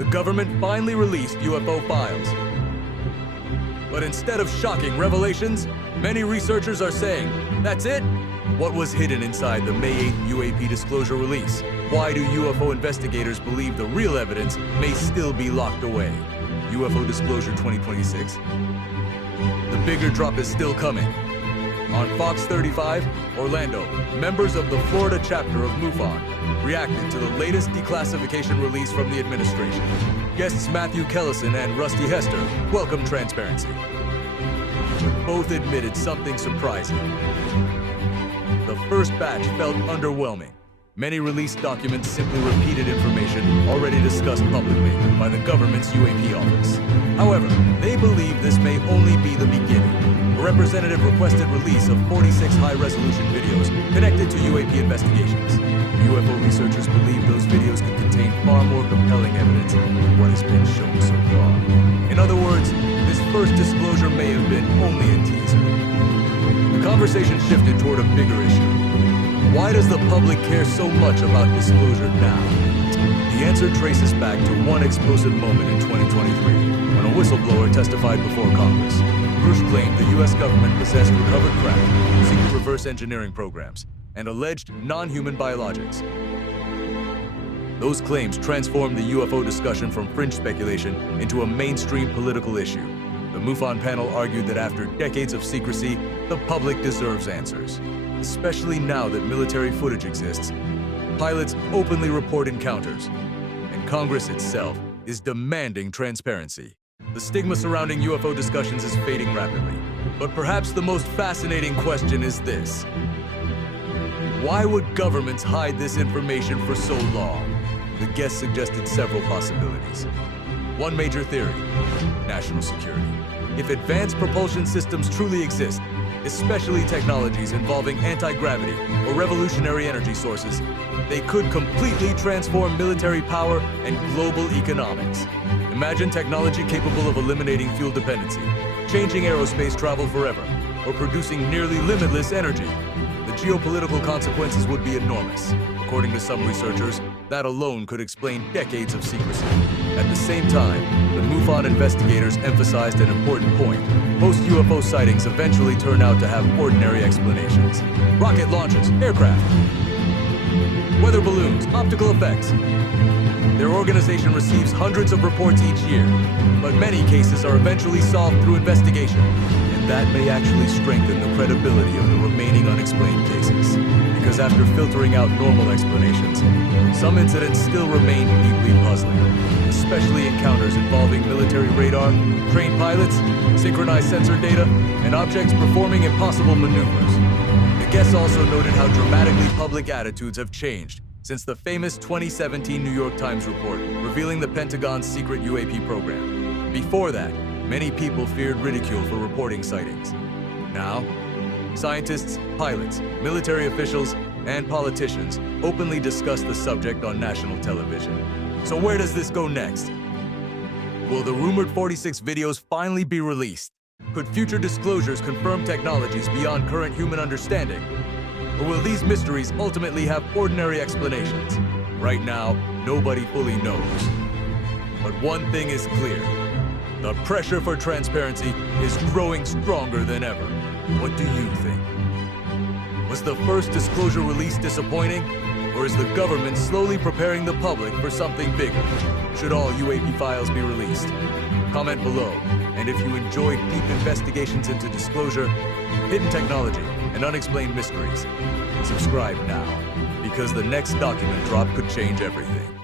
the government finally released UFO files. But instead of shocking revelations, many researchers are saying, that's it? What was hidden inside the May 8th UAP disclosure release? Why do UFO investigators believe the real evidence may still be locked away? UFO Disclosure 2026. The bigger drop is still coming. On Fox 35, Orlando, members of the Florida chapter of MUFON reacted to the latest declassification release from the administration. Guests Matthew Kellison and Rusty Hester welcomed transparency, but both admitted something surprising. The first batch felt underwhelming. Many released documents simply repeated information already discussed publicly by the government's UAP office. However, they believe this may only be the beginning. A representative requested release of 46 high-resolution videos connected to UAP investigations. UFO researchers believe those videos could contain far more compelling evidence than what has been shown so far. In other words, this first disclosure may have been only a teaser. The conversation shifted toward a bigger issue. Why does the public care so much about disclosure now? The answer traces back to one explosive moment in 2023, when a whistleblower testified before Congress. Bruce claimed the U.S. government possessed recovered craft, secret reverse engineering programs, and alleged non-human biologics. Those claims transformed the UFO discussion from fringe speculation into a mainstream political issue. The MUFON panel argued that after decades of secrecy, the public deserves answers. Especially now that military footage exists, pilots openly report encounters, and Congress itself is demanding transparency. The stigma surrounding UFO discussions is fading rapidly, but perhaps the most fascinating question is this. Why would governments hide this information for so long? The guests suggested several possibilities. One major theory: national security. If advanced propulsion systems truly exist, especially technologies involving anti-gravity or revolutionary energy sources, they could completely transform military power and global economics. Imagine technology capable of eliminating fuel dependency, changing aerospace travel forever, or producing nearly limitless energy. The geopolitical consequences would be enormous. According to some researchers, that alone could explain decades of secrecy. At the same time, the MUFON investigators emphasized an important point. Most UFO sightings eventually turn out to have ordinary explanations. Rocket launches, aircraft, weather balloons, optical effects. Their organization receives hundreds of reports each year, but many cases are eventually solved through investigation, and that may actually strengthen the credibility of the remaining unexplained cases. Because after filtering out normal explanations, some incidents still remain deeply puzzling, especially encounters involving military radar, trained pilots, synchronized sensor data, and objects performing impossible maneuvers. The guests also noted how dramatically public attitudes have changed since the famous 2017 New York Times report revealing the Pentagon's secret UAP program. Before that, many people feared ridicule for reporting sightings. Now, scientists, pilots, military officials, and politicians openly discuss the subject on national television. So where does this go next? Will the rumored 46 videos finally be released? Could future disclosures confirm technologies beyond current human understanding? Or will these mysteries ultimately have ordinary explanations? Right now, nobody fully knows. But one thing is clear. The pressure for transparency is growing stronger than ever. What do you think? Was the first disclosure release disappointing? Or is the government slowly preparing the public for something bigger? Should all UAP files be released? Comment below. And if you enjoyed deep investigations into disclosure, hidden technology, and unexplained mysteries, subscribe now, because the next document drop could change everything.